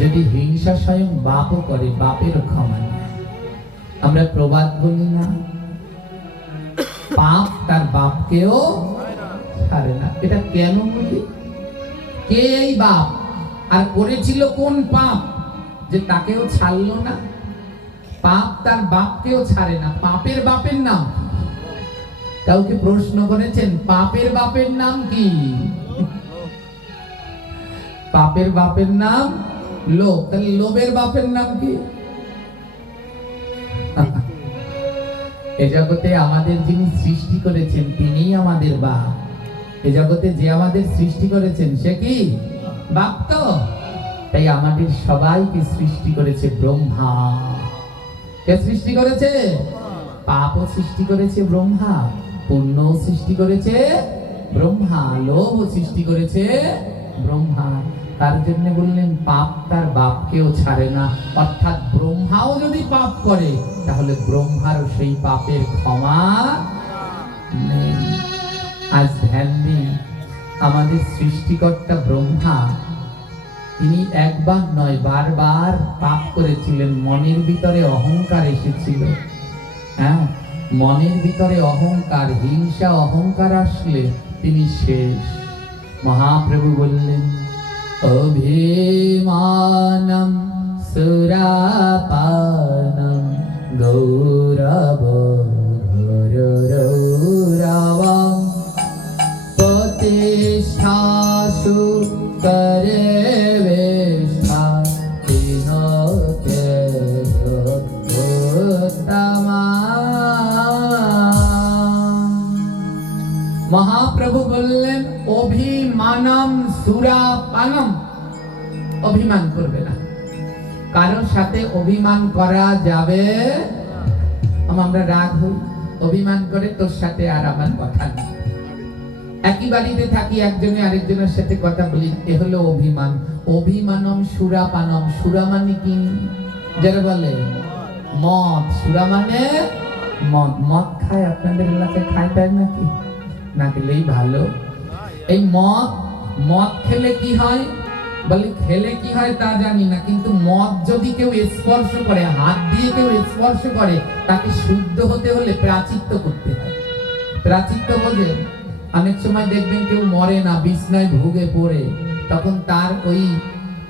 যদি হিংসা স্বয়ং বাপও করে, বাপের ক্ষমা নেই। আমরা প্রবাদ বলি না, পাপ তার বাপকেও ছাড়ে না। এটা কেন বলি? কে এই বাপ, আর করেছিল কোন পাপ যে তাকেও ছাড়লো না? পাপ তার বাপকেও ছাড়ে না। পাপের বাপের নাম কাউকে প্রশ্ন করেছেন? পাপের বাপের নাম কি? পাপের বাপের নাম লোভ। তাহলে লোভের বাপের নাম কি? এ জগতে আমাদের যিনি সৃষ্টি করেছেন তিনিই আমাদের বাপ। এ জগতে যে আমাদের সৃষ্টি করেছেন সে কি বাপ? তো তাই আমাদের সবাইকে সৃষ্টি করেছে ব্রহ্মা। কে সৃষ্টি করেছে? পাপও সৃষ্টি করেছে ব্রহ্মা, পুণ্য সৃষ্টি করেছে ব্রহ্মা, লোভ সৃষ্টি করেছে ব্রহ্মা। তার জন্য বললেন পাপ তার বাপকেও ছাড়ে না। অর্থাৎ ব্রহ্মাও যদি পাপ করে তাহলে ব্রহ্মারও সেই পাপের ক্ষমা নেই। আজ ধ্যান দিন, আমাদের সৃষ্টিকর্তা ব্রহ্মা তিনি একবার নয় বারবার পাপ করেছিলেন। মনের ভিতরে অহংকার এসেছিল। হ্যাঁ, মনের ভিতরে অহংকার, হিংসা, অহংকার আসলে তিনি শেষ। মহাপ্রভু বললেন অভিমানম সুরাপানম গৌরব ঘোররৌরবম প্রতিষ্ঠাসু করে বেষ্ঠা তিনকে উত্তমা। মহাপ্রভু বললেন অভিমানম সুরাপানম, অভিমান করবে না। কারোর সাথে অভিমান করা যাবে? আমরা রাগ হই, অভিমান করে তোর সাথে আর আমার কথা নেই। একই বাড়িতে থাকি, একজনে আরেকজনের সাথে কথা বলি, এ হলো অভিমান। অভিমানম সুরাপানম। সুরা মানে কি? যারা বলে মদ, সুরা মানে মদ। মদ খায় আপনাদের এলাকায়? খায় তাই নাকি? না খেলেই ভালো। এই মদ, মদ খেলে কি হয়? বলে খেলে কি হয় তা জানি না, কিন্তু মদ যদি কেউ স্পর্শ করে, হাত দিয়ে কেউ স্পর্শ করে, তাকে শুদ্ধ হতে হলে প্রাচিত্য করতে হয়। প্রাচিত্য বোঝেন? অনেক সময় দেখবেন কেউ মরে না, বিছনায় ভুগে পড়ে, তখন তার ওই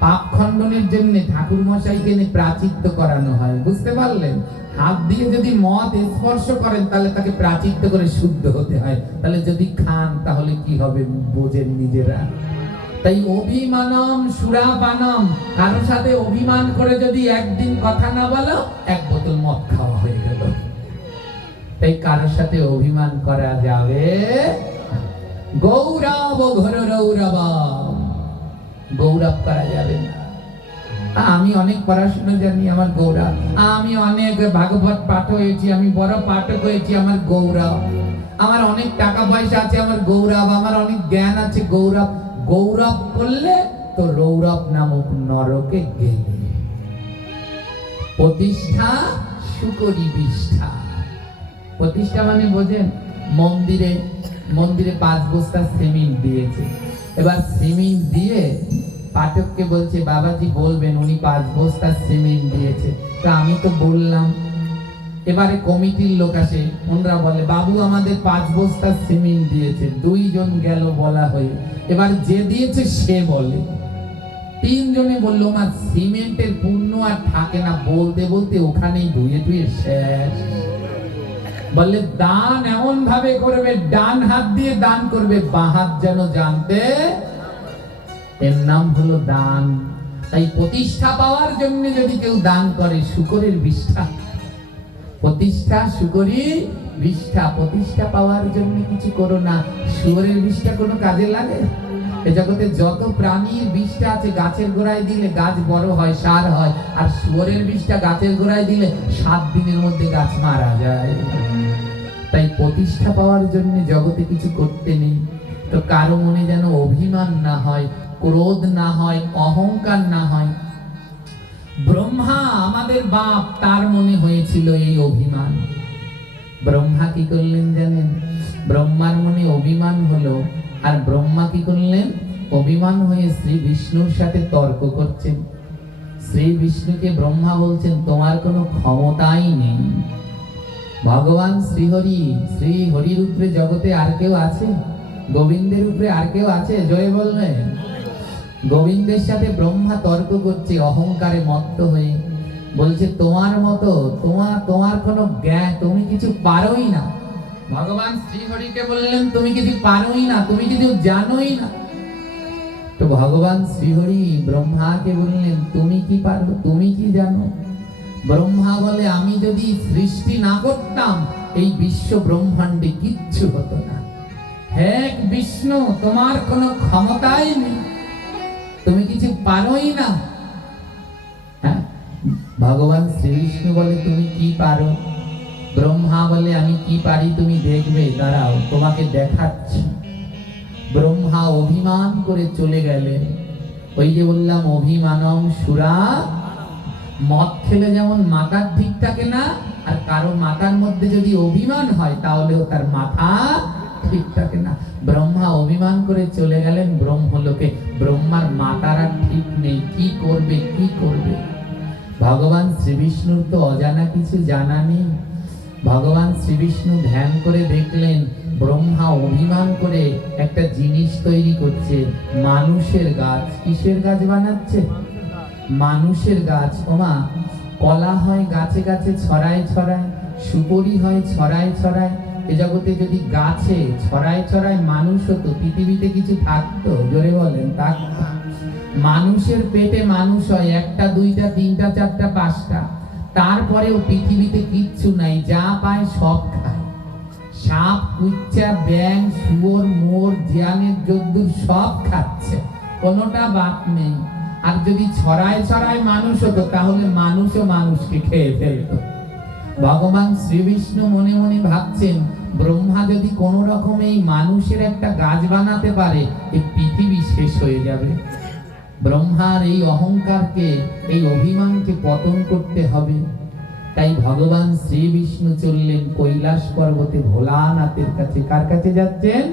পাপ খণ্ডনের জন্য ঠাকুর মশাইকে এনে প্রাচিত্য করানো হয়। বুঝতে পারলেন? হাত দিয়ে যদি মদ স্পর্শ করেন তাহলে তাকে প্রাচিত্য করে শুদ্ধ হতে হয়। তাহলে যদি খান তাহলে কি হবে বোঝেন নিজেরা। তাই অভিমানম সুরাপানম, কারোর সাথে অভিমান করে যদি একদিন কথা না বলো, এক বোতল মদ খাওয়া হয়ে গেল। তাই কারোর সাথে অভিমান করা যাবে? গৌরব ঘোররৌরবম, গৌরব করা যাবে না। আমি অনেক পড়াশোনা জানি, আমার গৌরব। আমি অনেক ভাগবত পাঠ হয়েছি, আমি বড় পাঠক হয়েছি, আমার গৌরব। আমার অনেক টাকা পয়সা আছে, আমার গৌরব। আমার অনেক জ্ঞান আছে, গৌরব। গৌরব করলে তো রৌরব নামক নরকে গেলে। প্রতিষ্ঠা সুকরি বিষ্ঠা। প্রতিষ্ঠা মানে বোঝেন? মন্দিরে 5 বস্তা সিমেন্ট দিয়েছে। এবার সিমেন্ট দিয়ে পাঠককে বলছে বাবাজি বলবেন উনি 5 বস্তা সিমেন্ট দিয়েছে। তা আমি তো বললাম। এবারে কমিটির লোক আসে, ওনরা বলে বাবু আমাদের 5 বস্তা সিমেন্ট দিয়েছে। 2 জন গেল বলা হয়ে। এবার যে দিয়েছে সে বলে, 3 জনে বললো মা সিমেন্টের পুণ্য আর থাকে না। বলতে বলতে ওখানেই ধুয়ে ধুয়ে শেষ। বলে দান এমন ভাবে করবে, ডান হাত দিয়ে দান করবে, বাঁ হাত যেন জানতে। এর নাম হলো দান। তাই প্রতিষ্ঠা পাওয়ার জন্য যদি কেউ দান করে, শুকরের বিষ্ঠা। প্রতিষ্ঠা শুকরি বিষ্ঠা। প্রতিষ্ঠা পাওয়ার জন্য কিছু করো না। শুয়োরের বিষ্ঠা কোনো কাজে লাগে? এ জগতে যত প্রাণীর বিষ্ঠা আছে, গাছের গোড়ায় দিলে গাছ বড় হয়, সার হয়। আর শুয়োরের বিষ্ঠা গাছের গোড়ায় দিলে 7 দিনের মধ্যে গাছ মারা যায়। তাই প্রতিষ্ঠা পাওয়ার জন্য জগতে কিছু করতে নেই। তো কারো মনে যেন অভিমান না হয়, ক্রোধ না হয়, অহংকার না হয়। ব্রহ্মা আমাদের বাপ, তার মনে হয়েছিল এই অভিমান। ব্রহ্মা কি করলেন জানেন? ব্রহ্মার মনে অভিমান হলো, আর ব্রহ্মা কি করলেন? অভিমান হয়ে শ্রী বিষ্ণুর সাথে তর্ক করছেন। শ্রী বিষ্ণুকে ব্রহ্মা বলছেন তোমার কোনো ক্ষমতাই নেই। ভগবান শ্রীহরি, শ্রী হরির উপরে জগতে আর কেউ আছে? গোবিন্দের উপরে আর কেউ আছে? জয় বললেন। গোবিন্দের সাথে ব্রহ্মা তর্ক করছে অহংকারে মত্ত হয়ে, বলছে তোমার মতো তোমার কোনো জ্ঞান, তুমি কিছু পারোই না। ভগবান শ্রীহরিকে বললেন তুমি কিছু পারোই না, তুমি কিছু জানোই না। তো ভগবান শ্রীহরি ব্রহ্মাকে বললেন তুমি কি পারো, তুমি কি জানো? ব্রহ্মা বলে আমি যদি সৃষ্টি না করতাম এই বিশ্ব ব্রহ্মাণ্ডে কিচ্ছু হতো না। হে বিষ্ণু, তোমার কোনো ক্ষমতাই নেই, তুমি কিছু পারোই না। হ্যাঁ, ভগবান শ্রীবিষ্ণু বলে তুমি কি পারো? ব্রহ্মা বলে আমি কি পারি তুমি দেখবে, দাঁড়াও তোমাকে দেখাচ্ছি। ব্রহ্মা অভিমান করে চলে গেলেন। ওই যে বললাম অভিমানম সুরা, মদ খেলে যেমন মাথার ঠিক থাকে না, আর কারো মাথার মধ্যে যদি অভিমান হয় তাহলেও তার মাথা ঠিক থাকে না। ব্রহ্মা অভিমান করে চলে গেলেন ব্রহ্মলোকে। ব্রহ্মার মাথার আর ঠিক নেই, কি করবে কি করবে। ভগবান শ্রীবিষ্ণুর তো অজানা কিছু জানা নেই। ভগবান শ্রীবিষ্ণু ধ্যান করে দেখলেন ব্রহ্মা অভিমান করে একটা জিনিস তৈরি করছে, মানুষের গাছ। কিসের গাছ বানাচ্ছে? মানুষের গাছ। ওমা, কলা হয় গাছে গাছে ছড়ায় ছড়ায়, সুপরি হয় ছড়ায় ছড়ায়। এ জগতে যদি গাছে ছড়ায় ছড়ায় মানুষ হতো, পৃথিবীতে কিছু থাকতো? জোরে বলেন, থাকতো? মানুষের পেটে মানুষ হয় একটা দুইটা তিনটা চারটা পাঁচটা, তারপরেও পৃথিবীতে কিচ্ছু নাই, যা পায় সব খায়। সাপ, কুচ্চা, ব্যাং, শুয়োর, মোর, জিয়ানের যদ্দুর সব খাচ্ছে, কোনোটা বাদ নেই। আর যদি ছড়ায় ছড়ায় মানুষ হতো তাহলে মানুষও মানুষকে খেয়ে ফেলতো। ভগবান শ্রীবিষ্ণু মনে মনে ভাবছেন ব্রহ্মা যদি কোনো রকম এই মানুষের একটা গাছ বানাতে পারে এই পৃথিবী শেষ হয়ে যাবে। ব্রহ্মার এই অহংকারকে, এই অভিমানকে পতন করতে হবে। তাই ভগবান শ্রীবিষ্ণু চললেন কৈলাস পর্বতে ভোলানাথের কাছে। কার কাছে যাচ্ছেন?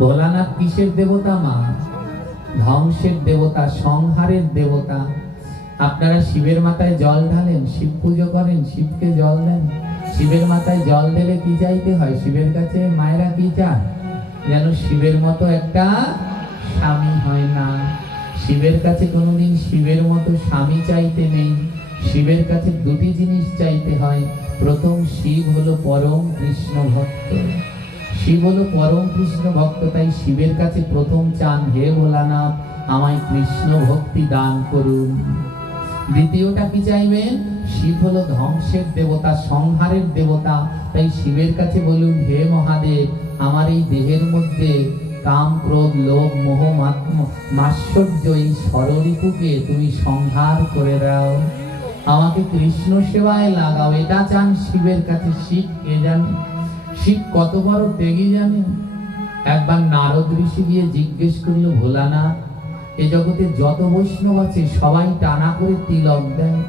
ভোলানাথ কিসের দেবতা? মা ধ্বংসের দেবতা, সংহারের দেবতা। আপনারা শিবের মাথায় জল ঢালেন, শিব পুজো করেন, শিবকে জল দেন। শিবের মাথায় জল দিলে কি চাইতে হয়? শিবের কাছে মায়েরা কি চান? যেন শিবের মতো একটা স্বামী হয় না। শিবের কাছে কোনোদিন শিবের মতো স্বামী চাইতে নেই। শিবের কাছে দুটি জিনিস চাইতে হয়। প্রথম, শিব হলো পরম কৃষ্ণ ভক্ত। শিব হলো পরম কৃষ্ণ ভক্ত, তাই শিবের কাছে প্রথম চান হে ভোলানাথ আমায় কৃষ্ণ ভক্তি দান করুন। দ্বিতীয়টা কি চাইবেন? শিব হলো ধ্বংসের দেবতা, সংহারের দেবতা, তাই শিবের কাছে বলুন হে মহাদেব আমার এই দেহের মধ্যে কাম, ক্রোধ, লোভ, মোহ, মাৎসর্য এই ষড়রিপুকে তুমি সংহার করে দাও, আমাকে কৃষ্ণ সেবায় লাগাও। এটা চান শিবের কাছে। শিব কে জানে? শিব কত বড় ত্যাগী জানেন? একবার নারদ ঋষি গিয়ে জিজ্ঞেস করলো ভোলানাথ এ জগতে যত বৈষ্ণব আছে সবাই টানা করে তিলক দেয়,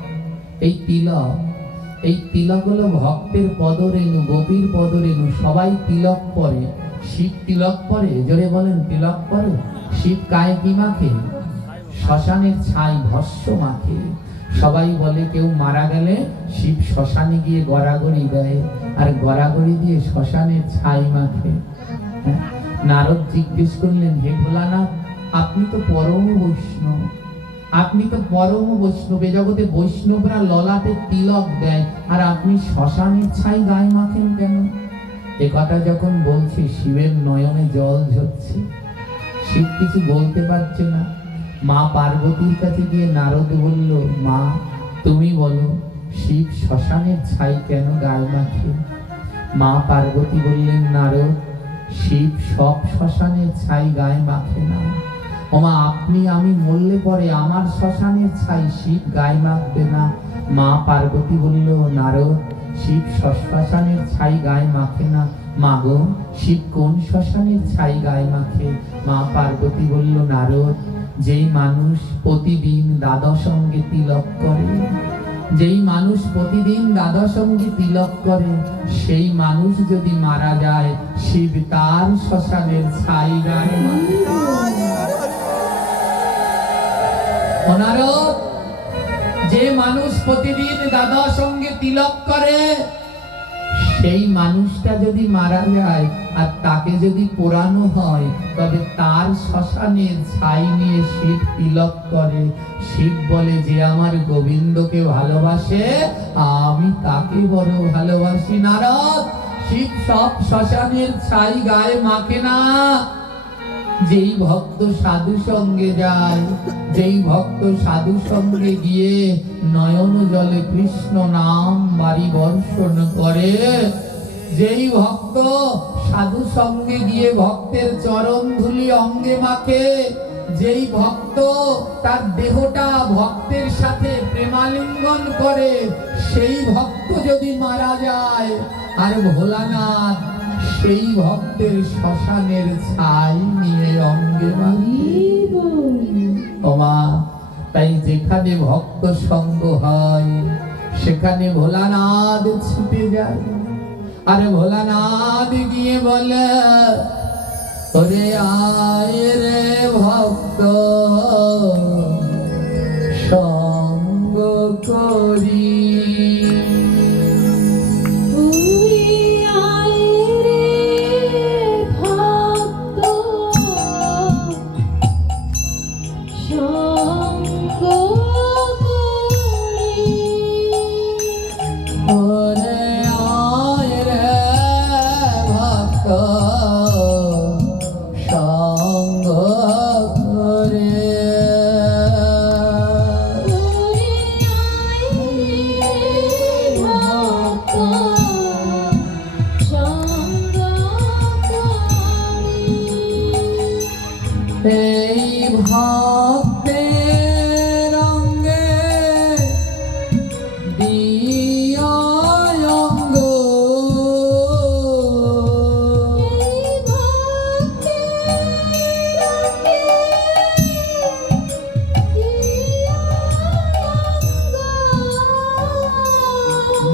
এই তিলক হলো ভক্তের পদরেণু, গোপীর পদরেণু, সবাই তিলক পরে। শিব তিলক পরে? জোরে বলেন, তিলক পরে? শিব গায়ে কি মাখে? শ্মশানের ছাই, ভস্ম মাখে। সবাই বলে কেউ মারা গেলে শিব শ্মশানে গিয়ে গড়াগড়ি দেয়, আর গড়াগড়ি দিয়ে শ্মশানের ছাই মাখে। নারদ জিজ্ঞেস করলেন হে ভোলানাথ আপনি তো পরম বৈষ্ণব, আপনি তো পরম বৈষ্ণব, এ জগতে বৈষ্ণবরা ললাটে তিলক দেয়, আর আপনি শ্মশানের ছাই গায়ে মাখেন কেন? এ কথা যখন বলছে শিবের নয়নে জল ঝরছে। শিব কিছু বলতে পারছে না। মা পার্বতীর কাছে গিয়ে নারদ বলল মা তুমি বলো শিব শ্মশানের ছাই কেন গায়ে মাখে? মা পার্বতী বললেন নারদ শিব সব শ্মশানের ছাই গায়ে মাখে না। ওমা আপনি আমি মরলে পরে আমার শ্মশানের ছাই শিব গায়ে মাখবে না। মা পার্বতী বলল নারদ শিব শ্মশানের ছাই গায়ে মাখে না। মা গো শিব কোন শ্মশানের ছাই গায়ে মাখে? মা পার্বতী বলল নারদ যেই মানুষ প্রতিদিন দ্বাদশ অঙ্গে তিলক করে, যেই মানুষ প্রতিদিন দ্বাদশ অঙ্গে তিলক করে, সেই মানুষ যদি মারা যায় শিব তার শ্মশানের ছাই গায়ে মাখে। নারদ মানুষ প্রতিদিন দাদা সঙ্গে তিলক করে, সেই মানুষটা যদি মারা যায় আর তাকে যদি পোড়ানো হয়, তবে তার শ্মশানের ছাই নিয়ে শিব তিলক করে। শিব বলে, যে আমার গোবিন্দকে ভালোবাসে আমি তাকে বড় ভালোবাসি। নারদ, শিব সব শ্মশানের ছাই গায়ে মাখে না। যেই ভক্ত সাধু সঙ্গে যায়, যেই ভক্ত সাধু সঙ্গে গিয়ে নয়ন জলে কৃষ্ণ নাম বাড়ি বর্ষণ করে, যেই ভক্ত সাধু সঙ্গে গিয়ে ভক্তের চরণ ধুলি অঙ্গে মাখে, যেই ভক্ত তার দেহটা ভক্তের সাথে প্রেমালিঙ্গন করে, সেই ভক্ত যদি মারা যায় আর ভোলানাথ সেই ভক্তের শ্মশানের ছাই নিয়ে অঙ্গে মাখিব। ওমা, তাই যেখানে ভক্ত সঙ্গ হয় সেখানে ভোলানাথ ছুটে যায়। আরে ভোলানাথ গিয়ে বলে, ওরে আয় রে ভক্ত সঙ্গ করি। এই ভক্তের অঙ্গে দিয়া অঙ্গ,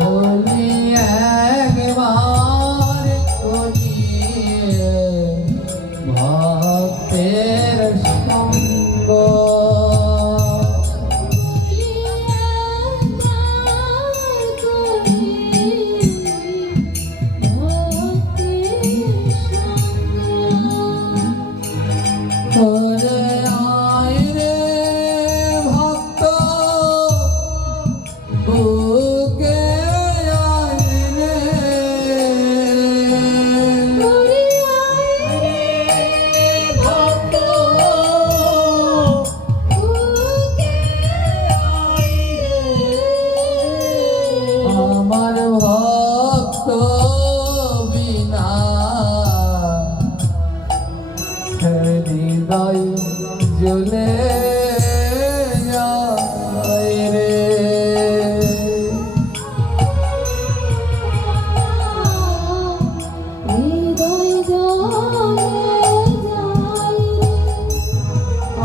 বলি একবার করিয়ে ভক্তের সঙ্গ। ওরে আয় রে ভক্ত বুকে আয় রে, আমার ভক্ত বিনা হৃদয় জ্বলে যায় রে।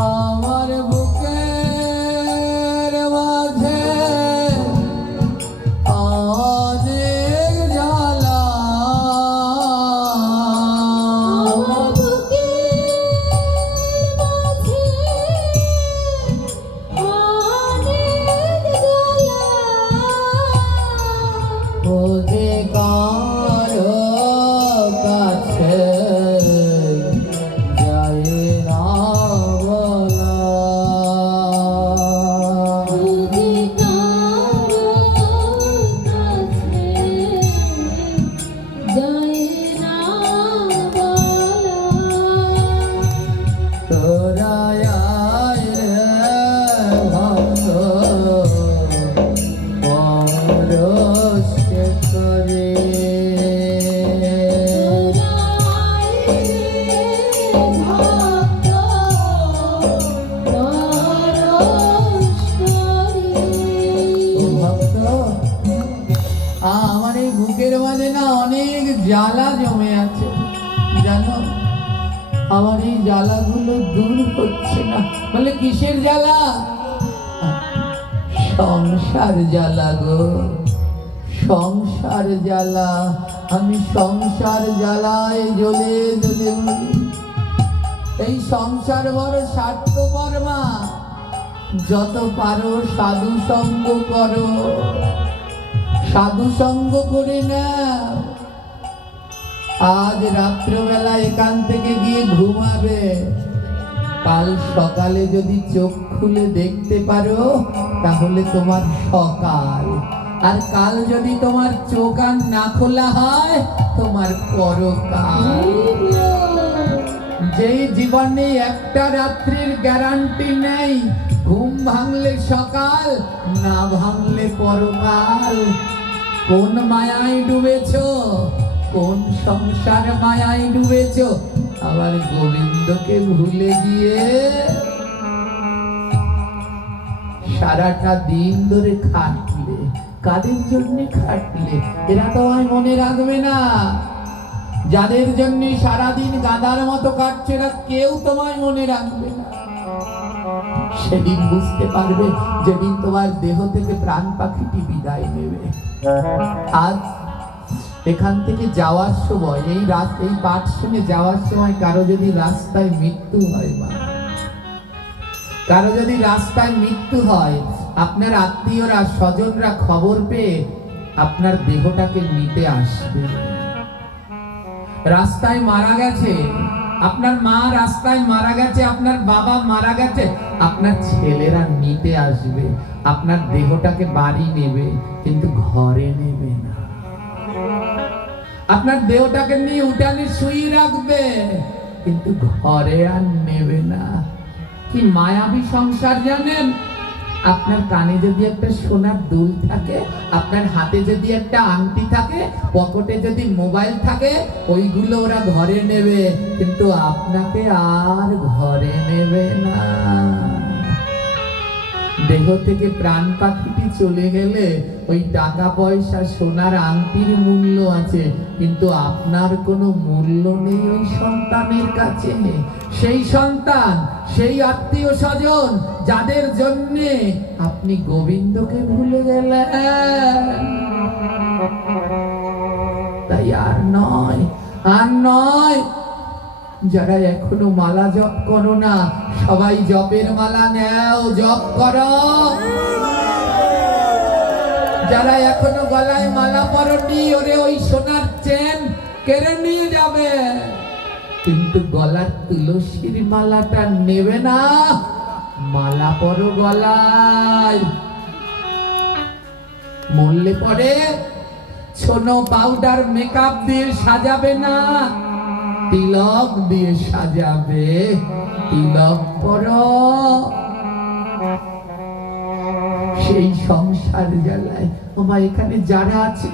আমার বুকের মাঝে অনেক জ্বালা, ওরে কারো কাছে যায় না বলা। তোরা আয় রে ভক্ত পরশ করে। ও ভক্ত, আমার এই বুকের মাঝে না অনেক জ্বালা জমে আছে, জানো? আমার এই জ্বালাগুলো দূর হচ্ছে না। বলে, কিসের জ্বালা? সংসার জ্বালা গো, সংসার জ্বালা। আমি সংসার জ্বালায় জ্বলে জ্বলে মরি। এই সংসার বড় স্বার্থপর মা, যত পারো সাধু সঙ্গ করো, সাধু সঙ্গ করে নাও। আজ রাত্রবেলা এখান থেকে গিয়ে ঘুমাবে, কাল সকালে যদি চোখ খুলে দেখতে পারো তাহলে তোমার সকাল, আর কাল যদি তোমার চোখ আর না খোলা হয় তোমার পরকাল। যেই জীবনে একটা রাত্রির গ্যারান্টি নেই, ঘুম ভাঙলে সকাল, না ভাঙলে পরকাল। কোন মায়ায় ডুবেছো, কোন সংসার মায়ায় ডুবেছো, আবার গোবিন্দকে ভুলে গিয়ে সারাটা দিন ধরে খাটলে। কাদের জন্য খাটলে? এরা তো আর মনে রাখবে না। যাদের জন্য সারাদিন গাদার মতো কাটছে না, কেউ তোমায় মনে রাখবে না। সেদিন বুঝতে পারবে যেদিন তোমার দেহ থেকে প্রাণ পাখিটি বিদায় নেবে। আজ এখান থেকে যাওয়ার সময়, এই পাঠ শুনে যাওয়ার সময় কারো যদি রাস্তায় মৃত্যু হয়, মা, কারো যদি রাস্তায় মৃত্যু হয়, আপনার আত্মীয়রা স্বজনরা খবর পেয়ে আপনার দেহটাকে নিতে আসবে। রাস্তায় মারা গেছে আপনার মা, রাস্তায় মারা গেছে আপনার বাবা, মারা গেছে, আপনার ছেলেরা নিতে আসবে। আপনার দেহটাকে বাড়ি নেবে কিন্তু ঘরে নেবে না। আপনার দেহটাকে নিয়ে উঠানে শুয়ে রাখবে কিন্তু ঘরে আর নেবে না। কি মায়াবী সংসার জানেন? আপনার কানে যদি একটা সোনার দুল থাকে, আপনার হাতে যদি একটা আংটি থাকে, পকেটে যদি মোবাইল থাকে, ওইগুলো ওরা ঘরে নেবে কিন্তু আপনাকে আর ঘরে নেবে না। দেহ থেকে প্রাণ পাখিটি চলে গেলে ওই টাকা পয়সা সোনার আংটির মূল্য আছে, কিন্তু আপনার কোনো মূল্য নেই ওই সন্তানের কাছে। সেই সন্তান, সেই আত্মীয় স্বজন যাদের জন্যে আপনি গোবিন্দকে ভুলে গেলেন, তাই আর নয়, আর নয়। যারা এখনো মালা জপ করো না, সবাই জপের মালা নেও, জপ করো। যারা এখনো গলায় মালা পরনি, ওরে ওই সোনার চেন কেড়ে নিয়ে যাবে, কিন্তু গলার তুলসীর মালাটা নেবে না। মালা পরো গলায়। মরলে পরে ছোনো পাউডার মেকআপ দিয়ে সাজাবে না, তিলক দিয়ে সাজাবে। তিলক পরো। সেই সংসার জ্বালায় আমার এখানে যারা আছে,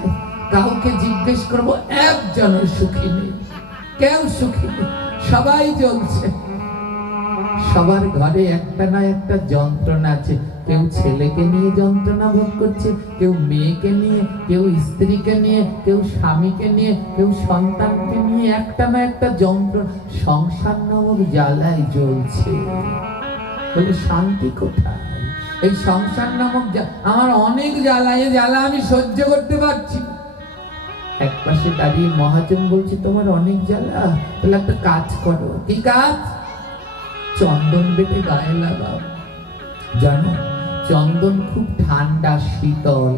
কাউকে জিজ্ঞেস করবো, একজন সুখী নেই, কেউ সুখী নেই, সবাই জ্বলছে। সবার ঘরে একটা না একটা যন্ত্রণা আছে। কেউ ছেলেকে নিয়ে যন্ত্রণা ভোগ করছে, কেউ মেয়েকে নিয়ে, কেউ স্ত্রীকে নিয়ে, কেউ স্বামীকে নিয়ে, কেউ সন্তানকে নিয়ে একটা না একটা যন্ত্রণা সংসার নামক জ্বালায় জ্বলছে। বলে শান্তি কোথায়? এই সংসার নামক আমার অনেক জ্বালা, এই জ্বালা আমি সহ্য করতে পারছি। এক পাশে দাঁড়িয়ে মহাজন বলছে, তোমার অনেক জ্বালা, তাহলে একটা কাজ করো। কি কাজ? চন্দন বেটে গায়ে লাগাও। জানো, চন্দন খুব ঠান্ডা, শীতল।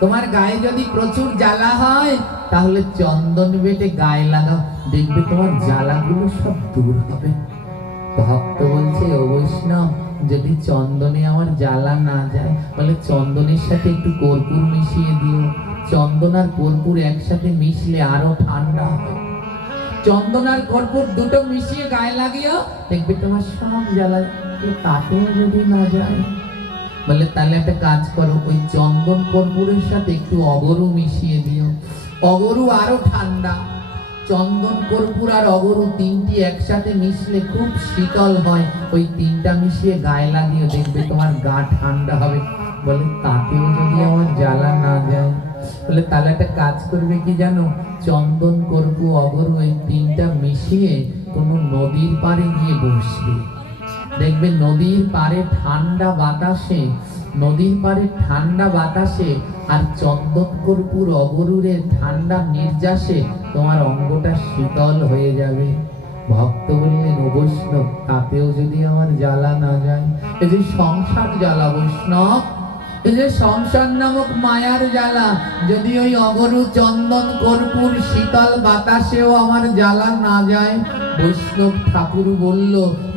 তোমার গায়ে যদি প্রচুর জ্বালা হয় তাহলে চন্দন বেটে গায়ে লাগাও, দেখবে তোমার জ্বালাগুলো সব দূর হবে। ভক্ত বলছে, ও বৈষ্ণব, যদি চন্দনে আমার জ্বালা না যায়, বলে চন্দনের সাথে একটু কর্পূর মিশিয়ে দিও। চন্দন আর কর্পূর একসাথে মিশলে আরো ঠান্ডা হয়। চন্দন আর কর্পূর দুটো মিশিয়ে গায়ে লাগিও, দেখবে তোমার সব জ্বালা তাতেও যদি না যায়, বলে তাহলে একটা কাজ করো, ওই চন্দন কর্পূরের সাথে একটু অগরু মিশিয়ে দিও। অগরু আরো ঠান্ডা। চন্দন কর্পূর আর অগরু তিনটি একসাথে মিশলে খুব শীতল হয়। ওই তিনটা মিশিয়ে গায়ে লাগিয়ে দেখবে তোমার গা ঠান্ডা হবে। বলে তাতেও যদি আমার জ্বালা না যায়, বলে তাহলে একটা কাজ করবে কি জানো, চন্দন কর্পূর অগরু এই তিনটা মিশিয়ে কোনো নদীর পাড়ে গিয়ে বসবে। দেখবে নদীর পাড়ে ঠান্ডা বাতাসে, নদীর পাড়ে ঠান্ডা বাতাসে আর চন্দন কর্পূর অগরুরের ঠান্ডা নির্যাসে তোমার অঙ্গটা শীতল হয়ে যাবে। ভক্ত বললেন, ও বৈষ্ণব, তাতেও যদি আমার জ্বালা না যায়, এই যে সংসার জ্বালা বৈষ্ণব, এই যে সংসার নামক মায়ার জ্বালা, যদি ওই অগরু চন্দন কর্পূর শীতল বাতাসেও আমার জ্বালা না যায়, বৈষ্ণব ঠাকুর বলল,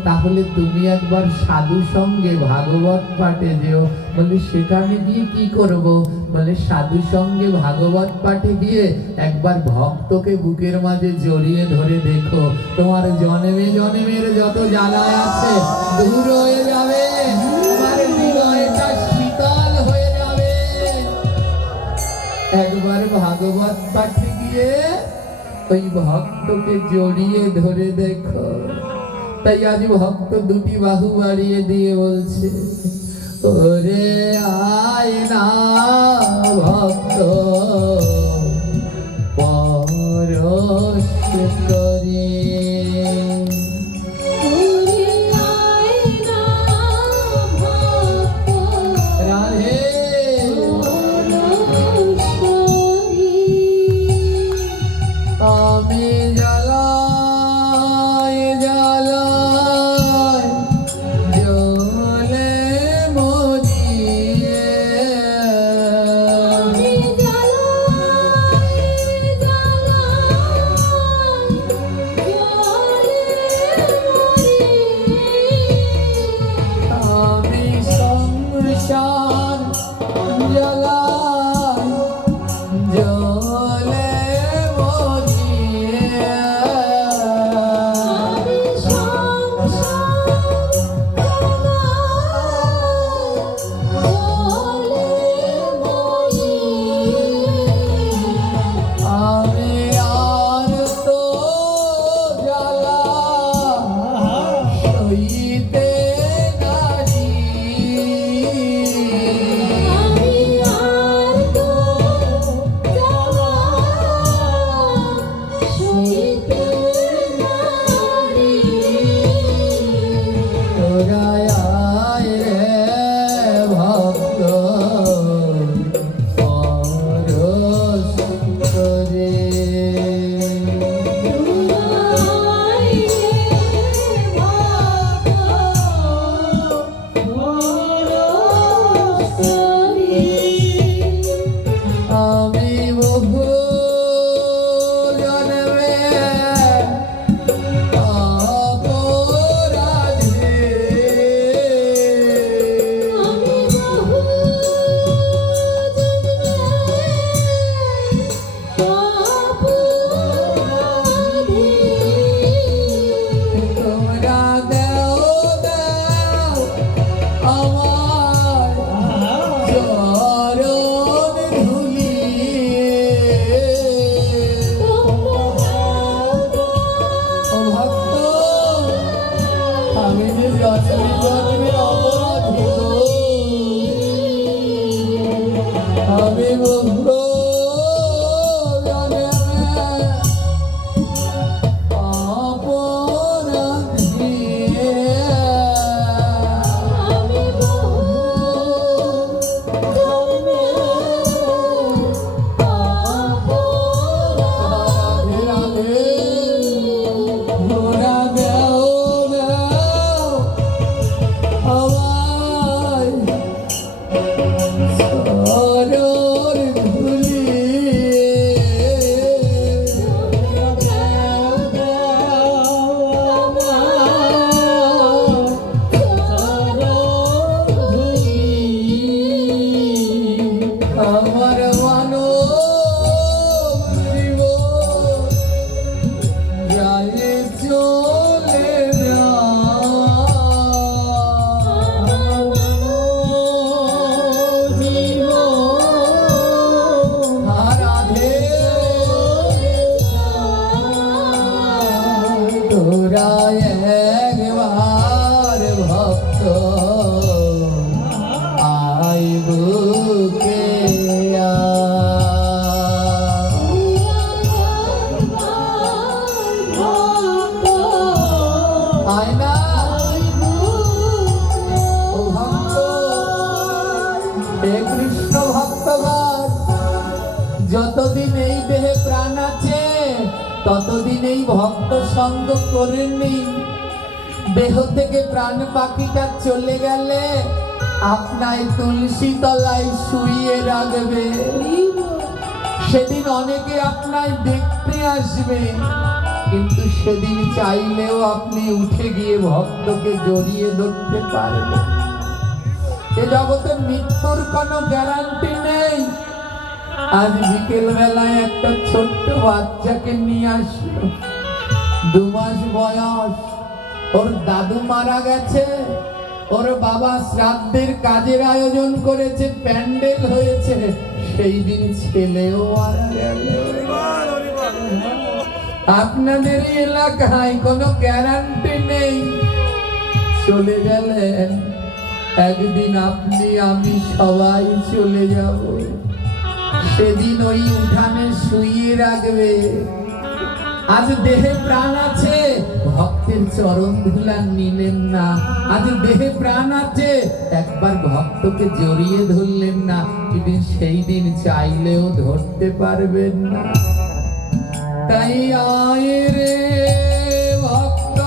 তাহলে তুমি একবার সাধু সঙ্গে ভাগবত পাঠে যেও। বলে, সেখানে গিয়ে কি করব? বলে, সাধু সঙ্গে ভাগবত পাঠে গিয়ে একবার ভক্তকে বুকের মাঝে জড়িয়ে ধরে দেখো, তোমার জন্মে জন্মের যত জ্বালা আছে দূর হয়ে যাবে, তোমার হৃদয়টা শীতল হয়ে যাবে। একবার ভাগবত পাঠে গিয়ে ওই ভক্তকে জড়িয়ে ধরে দেখো। তাই আজ ভক্ত দুটি বাহু বাড়িয়ে দিয়ে বলছে, ওরে আয় না ভক্ত পরশ করে, আই বুকে সঙ্গ করে নিন। দেহ থেকে প্রাণ পাখিটা চলে গেলে আপনার তুলসী তলায় শুইয়ে রাখবে। সেদিন অনেকে আপনায় দেখতে আসবে, কিন্তু সেদিন চাইলেও আপনি উঠে গিয়ে ভক্তকে জড়িয়ে ধরতে পারবেন। এ জগতে মৃত্যুর কোনো গ্যারান্টি নেই। আজ বিকেল বেলায় একটা ছোট্ট বাচ্চাকে নিয়ে আসলো, 2 মাস বয়স। ওর দাদু মারা গেছে, ওর বাবা শ্রাদ্ধের কাজের আয়োজন করেছে, প্যান্ডেল হয়েছে, সেই দিন ছেলেও মারা গেল। আপনাদের এলাকায় কোনো গ্যারান্টি নেই। চলে গেলেন, একদিন আপনি আমি সবাই চলে যাব। সেদিন ওই উঠানে শুইয়ে রাখবে। আজ দেহে প্রাণ আছে, ভক্তের চরণ ধুলা নিলেন না। আজ দেহে প্রাণ আছে, একবার ভক্তকে জড়িয়ে ধরলেন না। কিন্তু সেই দিন চাইলেও ধরতে পারবেন না। তাই আয় রে ভক্ত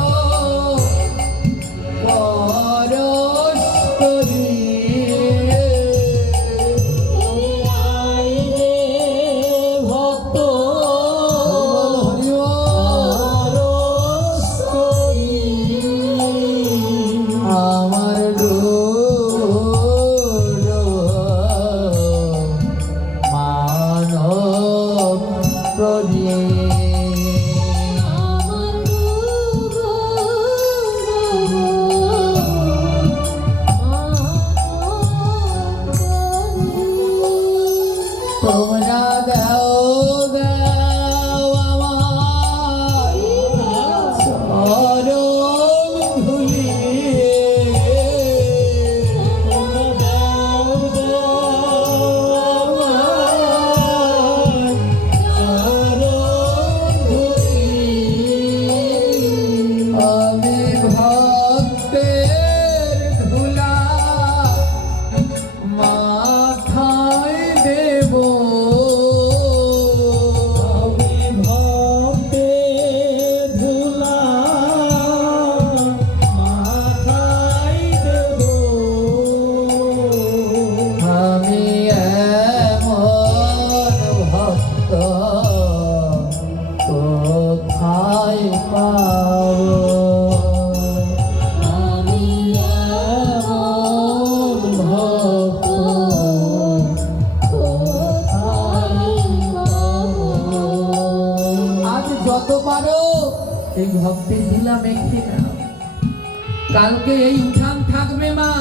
পরশ করি, তোমরা দাও দাও আমার চরণ ধুলি, দাও দাও আমার চরণ ধুলি। আমি ভক্তের ধুলা মাথায় দেব। আমি ভক্তের ধুলা মাথায় দেব। আমি এমন ভক্ত কোথায় পাবো? আমি এমন ভক্ত আজ যত পারো এই ভক্তের ধুলা মেখে নাও। কালকে এই উঠান থাকবে মা,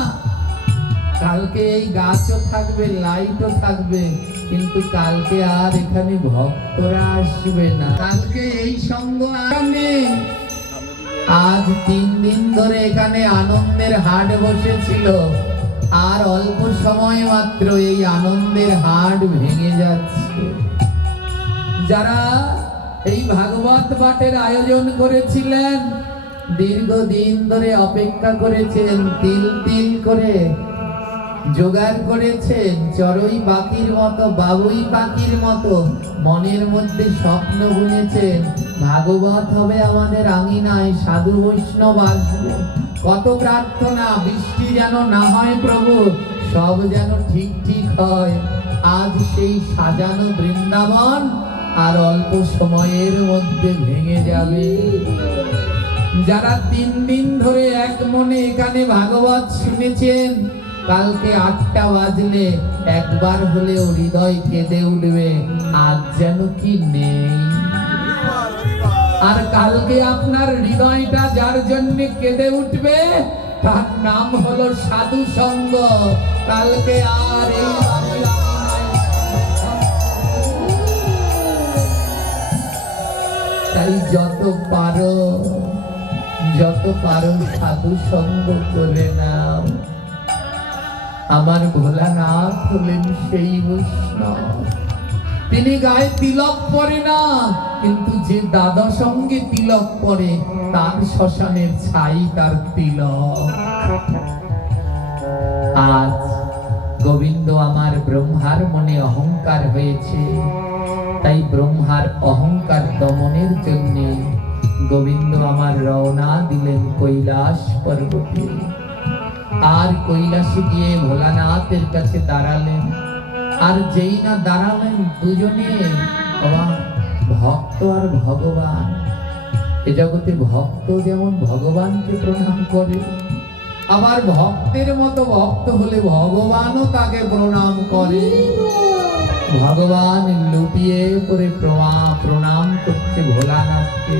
কালকে এই গাছও থাকবে, লাইটও থাকবে, কিন্তু কালকে আর এখানে ভক্তরা আসবে না। কালকে এই সঙ্গ আর নেই। আজ 3 দিন ধরে এখানে আনন্দের হাট বসেছিল, আর অল্প সময় মাত্র এই আনন্দের হাট ভেঙে যাচ্ছে। যারা এই ভাগবত পাঠের আয়োজন করেছিলেন, দীর্ঘদিন ধরে অপেক্ষা করেছেন, তিল তিল করে জোগাড় করেছেন, চড়ুই পাখির মতো, বাবুই পাখির মতো মনের মধ্যে স্বপ্ন বুনেছেন, ভাগবত হবে আমাদের আঙিনায়, সাধু বৈষ্ণব আসবে। কত প্রার্থনা, বৃষ্টি যেন না হয় প্রভু, সব যেন ঠিক ঠিক হয়। আজ সেই সাজানো বৃন্দাবন আর অল্প সময়ের মধ্যে ভেঙে যাবে। যারা 3 দিন ধরে এক মনে এখানে ভাগবত শুনেছেন, কালকে 8টা বাজলে একবার হলেও হৃদয় কেঁদে উঠবে, আজ যেন কি নেই। আর কালকে আপনার হৃদয়টা যার জন্য কেঁদে উঠবে, তার নাম হলো সাধু সঙ্গ। কালকে আর এই তাই যত পারো সাধু সঙ্গ করে নাও। আমার ভোলানাথ হলেন সেই বৈষ্ণব, তিনি গায়ে তিলক পরে না, কিন্তু যে দাদা সঙ্গে তিলক পরে তার শ্মশানের ছাই তার তিলক। আজ গোবিন্দ আমার ব্রহ্মার মনে অহংকার হয়েছে, তাই ব্রহ্মার অহংকার দমনের জন্য গোবিন্দ আমার রওনা দিলেন কৈলাস পর্বতে। আর কৈলাসে গিয়ে ভোলানাথের কাছে দাঁড়ালেন। আর যেই না দাঁড়ালেন, দুজনে ভক্ত আর ভগবান। এ জগতে ভক্ত যেমন ভগবানকে প্রণাম করে, আবার ভক্তের মতো ভক্ত হলে ভগবানও তাকে প্রণাম করে। ভগবান লুটিয়ে পড়ে প্রণাম করছে ভোলানাথকে,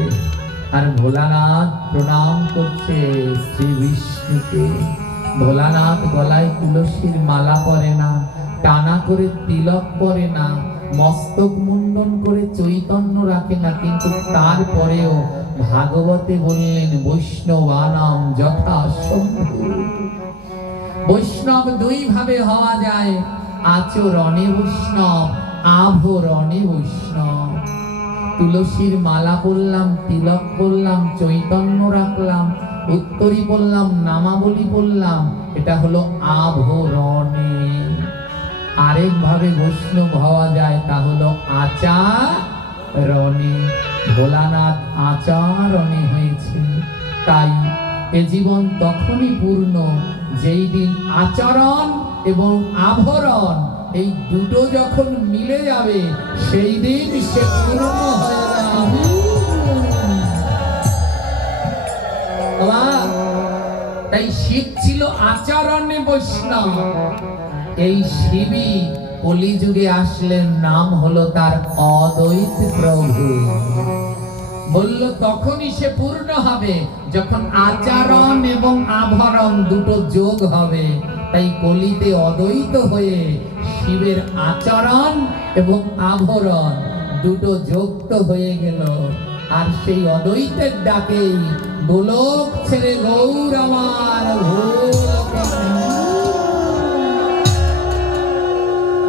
আর ভোলানাথ প্রণাম করছে শ্রী বিষ্ণুকে। ভোলানাথ গলায় তুলসীর মালা পরে না, টানা করে তিলক পরে না, মস্তক মুন্ডন করে চৈতন্য রাখে না, কিন্তু তারপরেও ভাগবতে বললেন বৈষ্ণবানাম যথা শম্ভু। বৈষ্ণব দুই ভাবে হওয়া যায়, আচরণে বৈষ্ণব, আভরণে বৈষ্ণব। তুলসীর মালা পরলাম, তিলক পরলাম, চৈতন্য রাখলাম, উত্তরী বললাম, নামাবলী বললাম, এটা হলো আভরণে। আরেক ভাবে বৈষ্ণব হওয়া যায়, তা হলো আচারণে। ভোলানাথ আচরণে হয়েছে। তাই এ জীবন তখনই পূর্ণ যেই দিন আচরণ এবং আভরণ এই দুটো যখন মিলে যাবে, সেই দিন সে পূর্ণ হয়ে যাবে। তাই শিব ছিল আচরণে বৈষ্ণব। এই শিবই কলিযুগে আসলেন, নাম হলো তার অদ্বৈত প্রভু। বলল তখনই সে পূর্ণ হবে যখন আচরণ এবং আভরণ দুটো যোগ হবে। তাই কলিতে অদ্বৈত হয়ে শিবের আচরণ এবং আভরণ দুটো যুক্ত হয়ে গেল। আর সেই অদ্বৈতের ডাকেই গোলক ছেড়ে গৌর আমার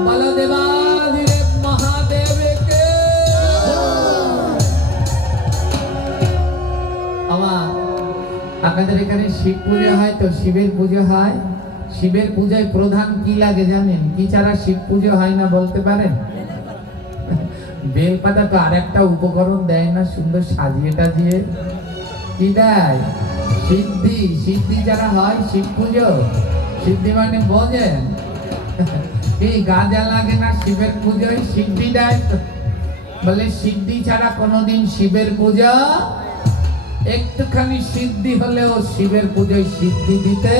বলদেবাদিদেব মহাদেবকে। আপনাদের এখানে শিব পুজো হয় তো? শিবের পুজো হয়। শিবের পূজায় প্রধান কি লাগে জানেন? কি ছাড়া শিব পুজো হয় না বলতে পারেন? বেলপাতা তো আরেকটা উপকরণ দেয় না, সুন্দর সাজিয়ে টাজিয়ে কি দেয়? সিদ্ধি। সিদ্ধি যারা হয় শিব পুজো, সিদ্ধি মানে বোঝেন? এই গাঁজা লাগে না শিবের পুজোয়, সিদ্ধি দেয়। বলে সিদ্ধি ছাড়া কোনোদিন শিবের পূজা, একটুখানি সিদ্ধি হলেও শিবের পুজোয় সিদ্ধি দিতে।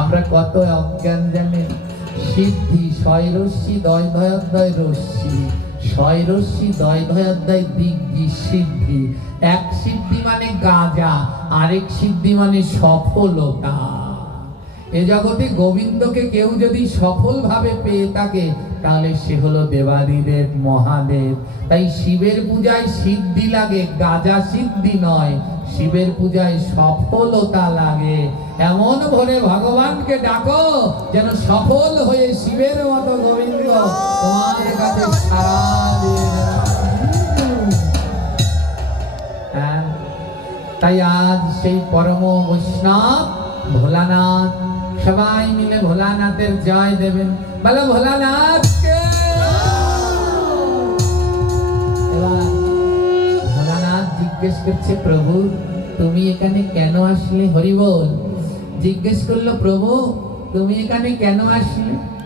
আমরা কত অজ্ঞান জানেন। সিদ্ধি শয়রস্যি দয় ভয়োদয় রস্যি, শয়রস্যি দয় ভয়োদয় দিগ্গি সিদ্ধি। এক সিদ্ধি মানে গাঁজা, আরেক সিদ্ধি মানে সফলতা। এ জগতে গোবিন্দকে কেউ যদি সফল ভাবে পেয়ে থাকে, তাহলে সে হলো দেবাদিদেব মহাদেব। তাই শিবের পূজায় সিদ্ধি লাগে, গাঁজা সিদ্ধি নয়। শিবের পূজায় সফলতা লাগে। এমন ভরে ভগবানকে ডাকো যেন সফল হয়ে শিবের মতো গোবিন্দ তোমার কাছে সারা দিয়ে দেয়। তাই আজ সেই পরম বৈষ্ণব ভোলানাথ, সবাই মিলে ভোলানাথের জয় দেবেন। বলো ভোলানাথকে। এবার ভোলানাথ জিজ্ঞেস করছে, প্রভু তুমি এখানে কেন আসলে? হরি বল। জিজ্ঞেস করলো, প্রভু তুমি এখানে কেন আসলে?